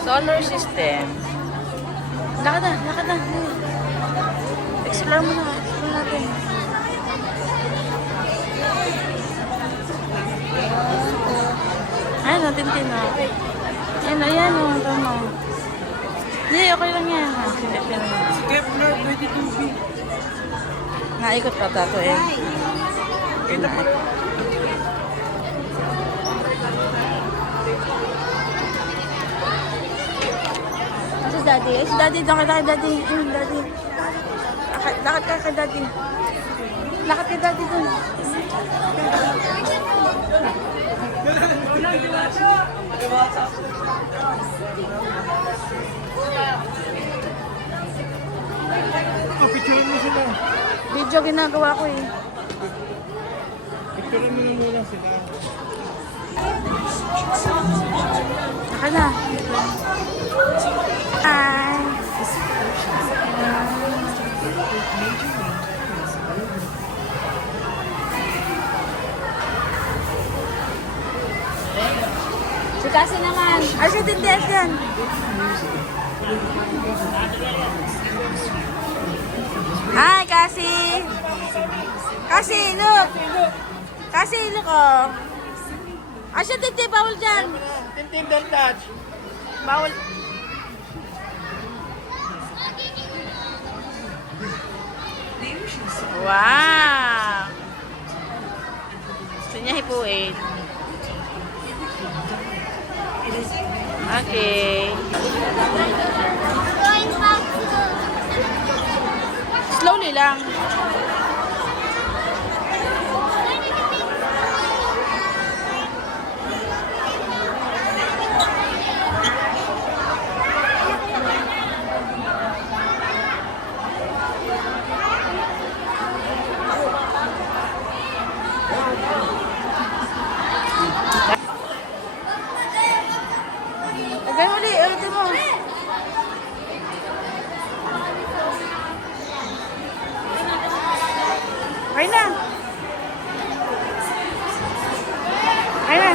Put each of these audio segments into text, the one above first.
Solar system. Lakad na, lakad na. Explore mo na, explore natin. Ayan, natintin na. Ayan, ayan, o. Ito mo. Hindi, okay lang yan. Si Kepler, 22B. Naikot pa tato eh. Kita pa rin. Si daddy. Si daddy, lakad ka kay daddy. Ayun, daddy. Lakad ka kay daddy. Lakad kay daddy dun. Picturean mo sila. Video ginagawa ko eh. Picturean mo na muna sila. Lakad na. Hi. Si Kasi naman. Ay, siya din yan. Hi, Kasi. Kasi, look. Kasi, look, oh. Ay, siya din bawal dyan. Tintin, don't touch. Bawal. Wow! Gusto niya hipuin. Okay. Slowly lang. Lagay mo ulit. Ulitin mo. Okay na. Okay na.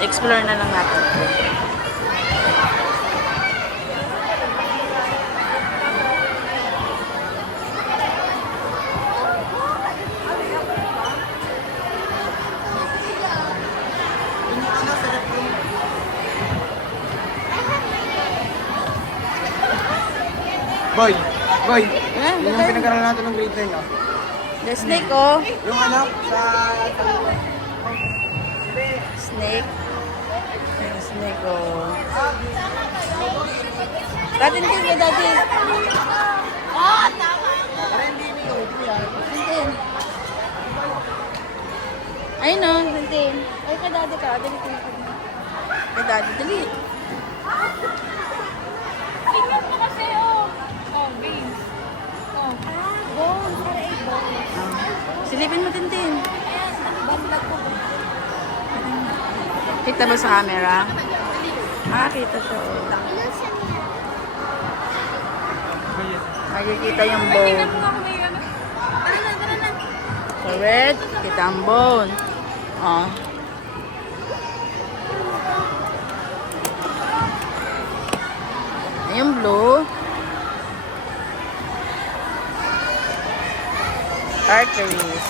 Explore na lang natin. Boy, boy. Ayan, Yung lagay. pinag-aralan natin ng grade 10, oh. The snake, oh. Yung anak sa... Snake. Yung snake, oh. Dati din ka, dati. Tintin. Ayun, no, Tintin. Ay, ka, dati ka. Dali ka. Ka, dati, dali. Tingnan mo kasi, oh. Oh, beans. Oh. Bones. Para 8 bones. Silipin mo, Tintin. Bandag ko. Kita ba sa camera? Ah, kita siya, oh. Makikita yung bone. Tingnan mo ako may ano. Tara na, tara na. Sa red, kita ang bone. Oh. Yung blue. Arteries.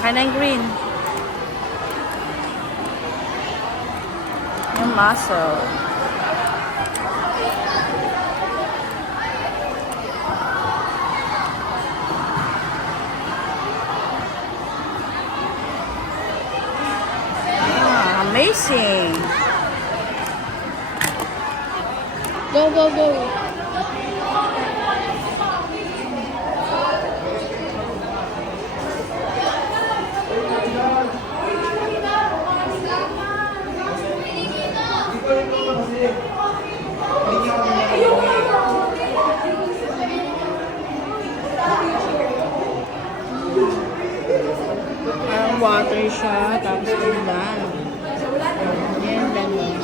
Akin na yung green. Yung muscle. Ah, amazing. Go, go, go. Parang water siya, tapos ganda. Yan, ganda.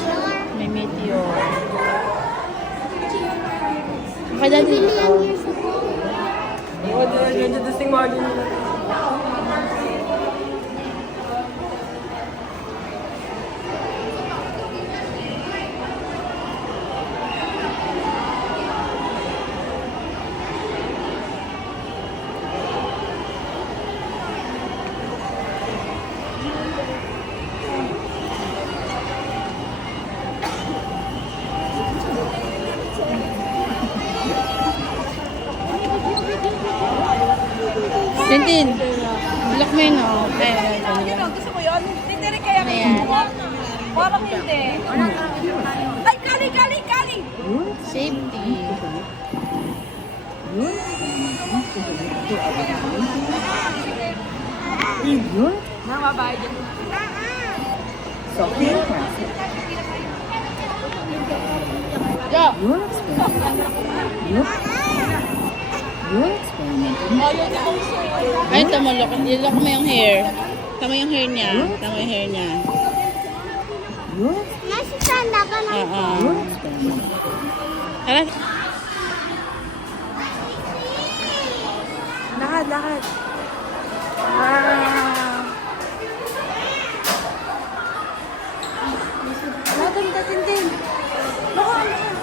Kay daddy. Medyo disting margin nila. Tintin. Look mo yun, oh. Ay, Gusto mo yun? Hindi rin kaya Ayan. Parang hindi. Ay, kali! Safety. Namabayad yun. Go! Ay, tama, lock mo yung hair. Tama yung hair niya. Tama yung hair niya. Nasa sanda ka na. Oo. Tara. Lakad. Wow. Lakad ka, Tintin. Lakad.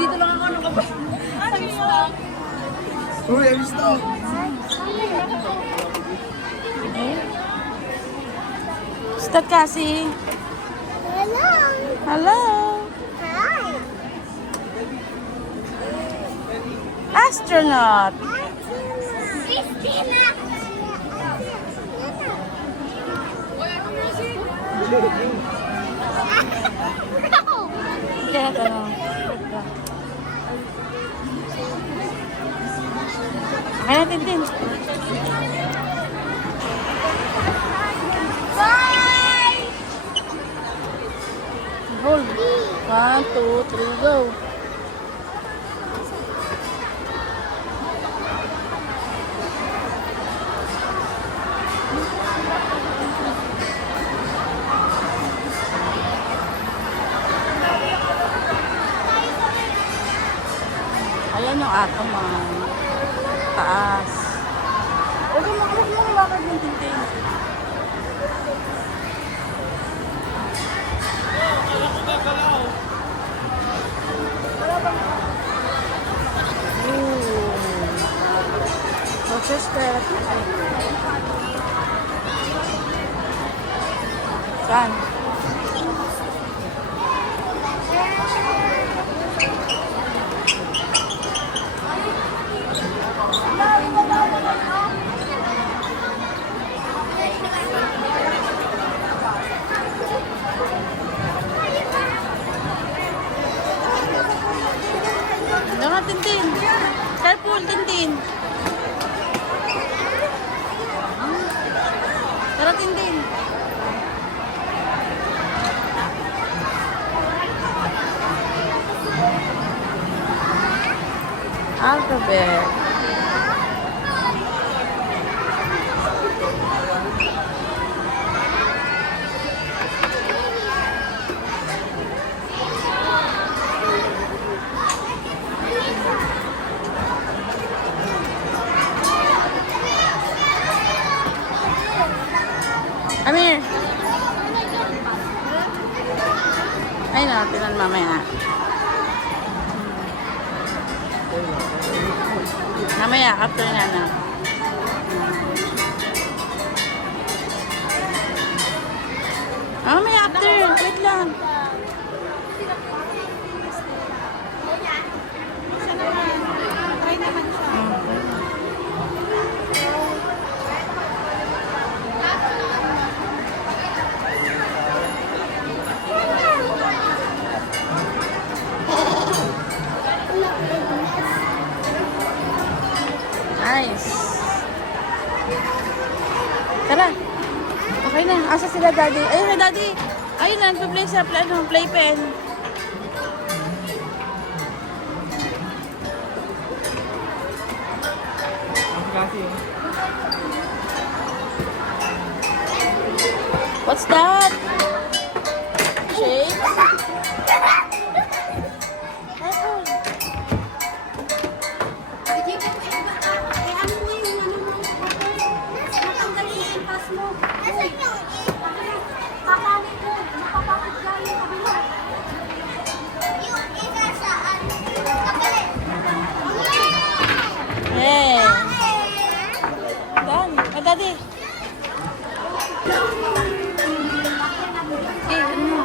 Dito lang ako nung kapag. Ano yun? Uy, alis na. Start kasi. Hello. Hello. Hi. Astronaut. Christina. Kaya tanong. Okay na, Tintin. Bye. Hold. 1, 2, 3, go. Ayan yung ato, mga taas. Huwag mo lakad yung Tintin. Process therapy. Saan? Jangan, Tintin. Careful, Tintin. Tara, Tintin. Alphabet. Amir. Ay, tinan mamaya. Mamaya, after na. Mamaya, after. Wait lang. Try naman siya. Nice. Tara. Okay na. Asa sila, Daddy? Ayun na, Daddy. Ayun na, nagpa-play sa playpen. kasi. What's that? Shakes? Hey. Dan, daddy. Okay, ano mo?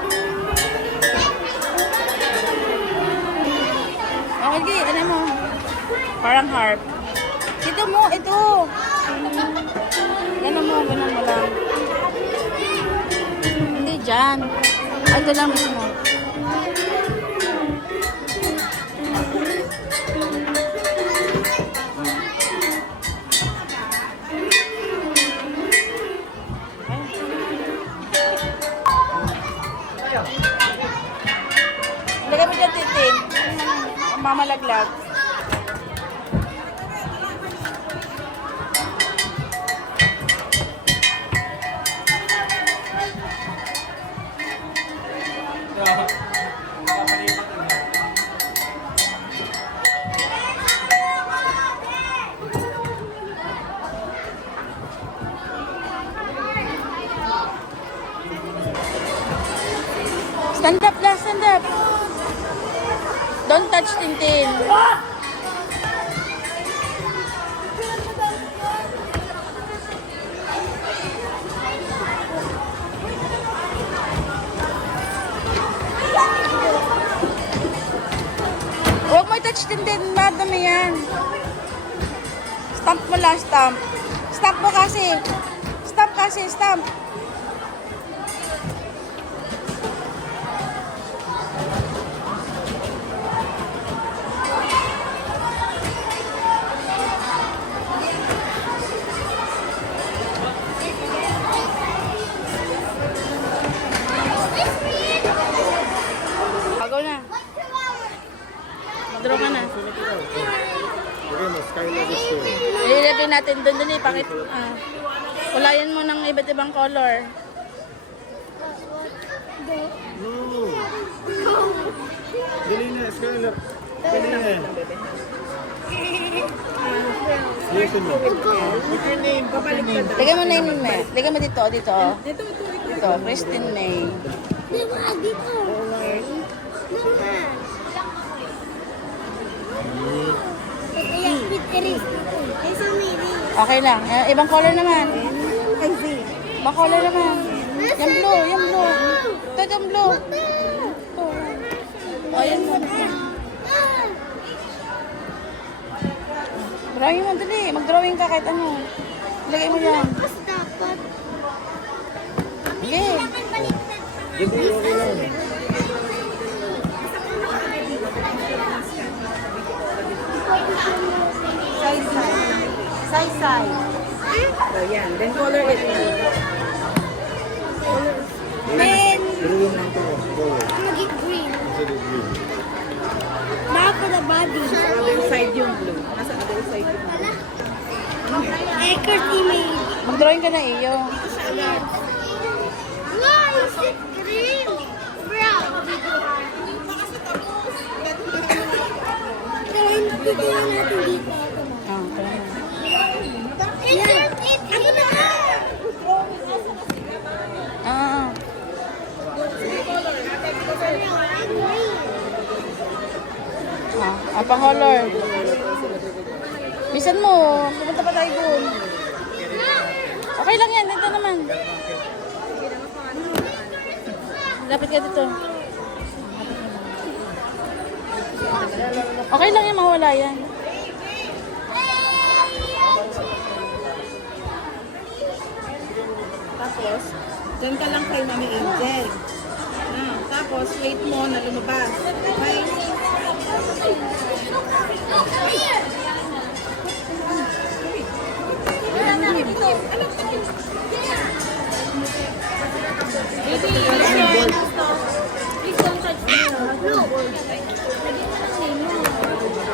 Okay, ano mo? Parang harp. Ito mo, ito. Ganun mo lang. Hindi dyan. Ay, ito lang mismo. Lagay mo dyan, Titin. Mamalaglag. Stand up lang, stand up. Don't touch Tintin. Huwag mo touch Tintin, madami yan. Stamp mo lang, stamp. Stamp mo kasi. Stamp kasi, stamp. Pagaw na. Draw ka na. Ilagay natin doon dali. Pakit. Kulayan mo ng iba't ibang color. Dali na, Skylar. Dali na. Listen mo. What's your name? Lagay mo na yung May. Lagay mo dito, dito. Dito, Christine May. Diba, dito. Okay lang. Ibang color naman. Ibang color naman. Yung blue, yung blue. Ito, yung blue. Ito. O, yan mo. Drawing mo, dali. Mag-drawing ka kahit ano. Lagay mo yan. Sige. Dali, okay lang. Side. So, yan. Then color it in. Then, Drawing lang to. Go. I'm gonna get green. Instead of blue. Now for the body. Other side yung blue. Nasa other side yung blue. Eckerty made. Mag-drawing ka na iyo. Why is it green? Brown. Then, titignan natin dito. Okay. Yan. Ano na ka? Pang color. Bisan mo. Pupunta pa tayo doon. Okay lang yan. Dito naman. Lapit ka dito. Okay lang yan. Mawala yan. Tapos, dyan ka lang kay Mami Angel. Tapos, wait mo na lumabas. Okay?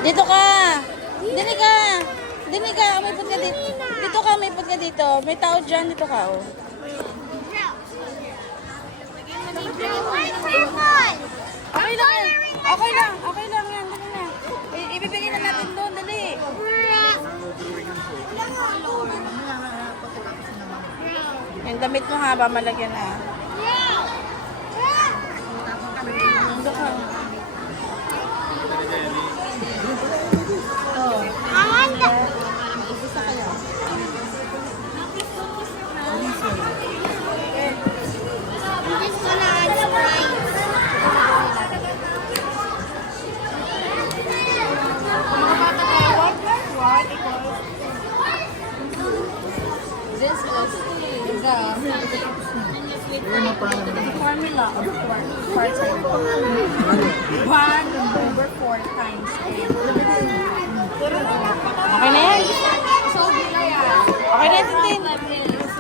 Dito ka. Dili ka. Dini ka, may put ka dito. Dito ka, may put ka dito. May tao dyan, dito ka, oh. Okay lang yan. Okay lang. Okay lang yan. Dali na. Ibibigay na natin doon. Dali. Yung damit mo ha, malagyan na. Dito ka. Formula of 4 times 1/4 times 10. Okay na yan. Okay na yan, Tintin.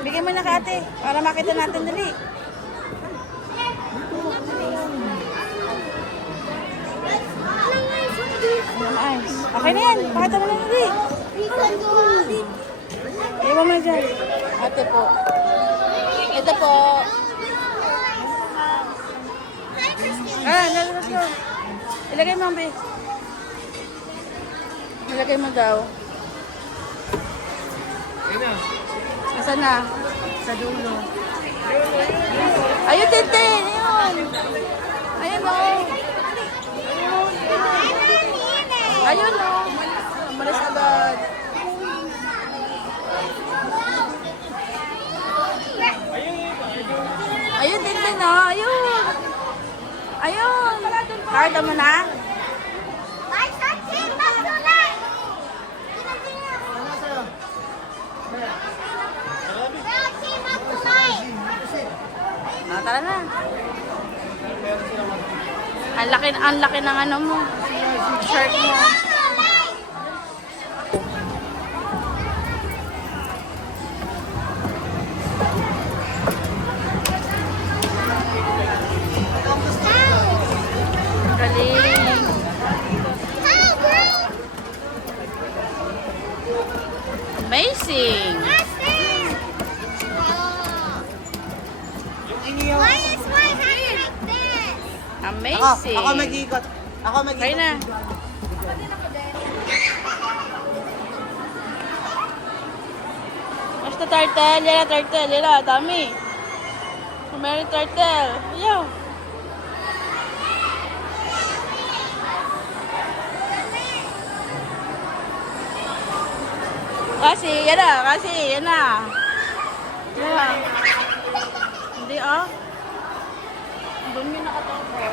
Bigyan mo na ka ate. Para makita natin dali. Nice. Okay na yan. Pakita mo na dali. Iwan mo na dyan. Ate po. Ito po. Nalabas mo. Ilagay mo, Ambi. Ilagay mo daw. Asan na? Sa dulo. Ayun, Tintin! Ayun! Ayun, o. Ayun, o. Umalis agad. Ayun, Tintin, o. Ayun! Ayun! Karda mo na? Tara na. Ang laki ng ano mo. Shirt mo. Galing. Amazing. Why is my hand like this? Amazing. Ako mag-ikot. Okay na. Basta turtle. Yala, turtle. Yala, dami. Meron turtle. Ayaw. Kasi, yan na. Yan. Hindi, ah. Doon yung nakatawa ko.